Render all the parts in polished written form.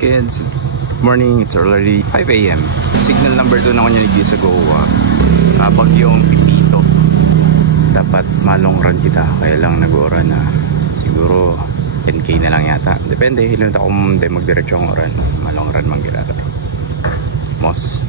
Kids, morning, it's already 5 AM. Signal number 2 na ako niya sa Goa. Bagyong Pipito. Dapat malong run kita, kaya lang nag-oran na. Siguro 10K na lang yata. Depende, hilunod ako magdiretso ang oran. Malong run manggirata. Mos.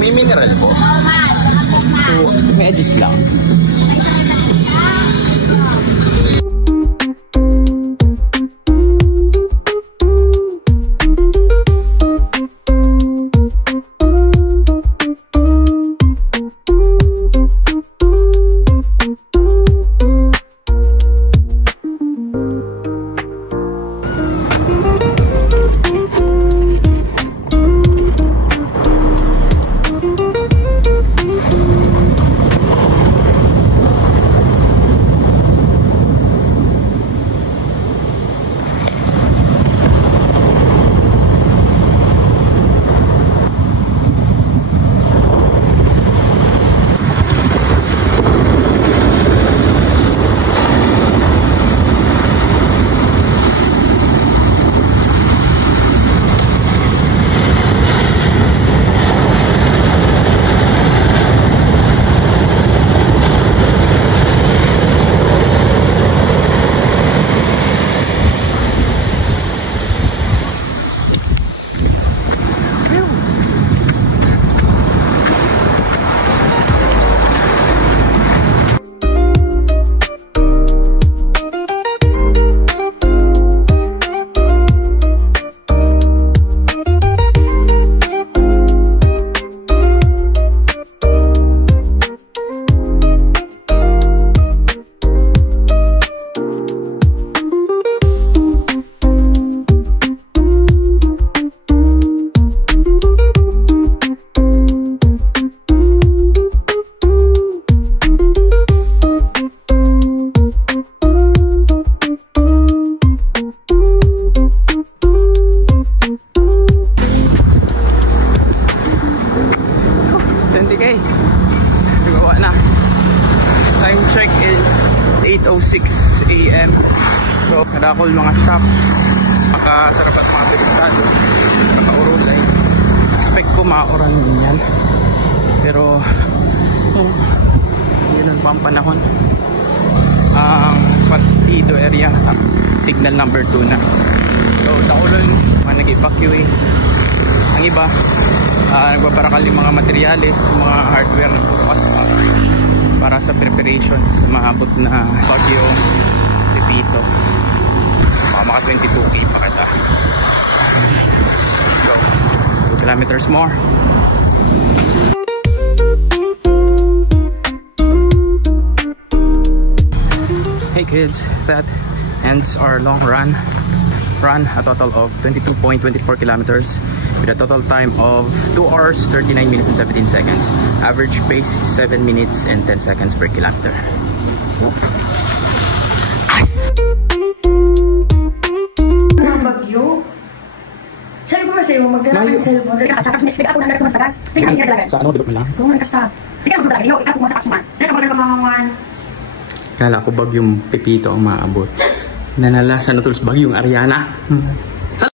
May mineral po. So, may adjust lang. Time check is 8:06 AM. So, kadakol mga stops. Makasarap at mga bilistado. Nakaurol eh. Expect ko mauran din yan. Pero, yun pa ang panahon. Partido area. Signal number 2 na. So, nakulon. Mga nag-evacuate. Ang iba, nagpaparakal yung mga materyales, mga hardware na puro asphalt para sa preparation sa maabot na bagyong Pipito. Baka maka 22K pa kita. Let's go. 2 kilometers more. Hey kids, that ends our long run. A total of 22.24 kilometers with a total time of 2 hours 39 minutes and 17 seconds. Average pace 7 minutes and 10 seconds per kilometer. Bagyo. Sabi ko kasi magdala ng cellphone. Tapos may pick-up ko na tumastagas. Sige na talaga. Sa ano, dito mo lang? Kung nagkasta. Ikaw ko talaga. Ikaw ko masakas man. Dito ko nagkamamangan. Kala ko bagyong Pipito ang maabot. Nanalasan na tulos bagyong Ariana.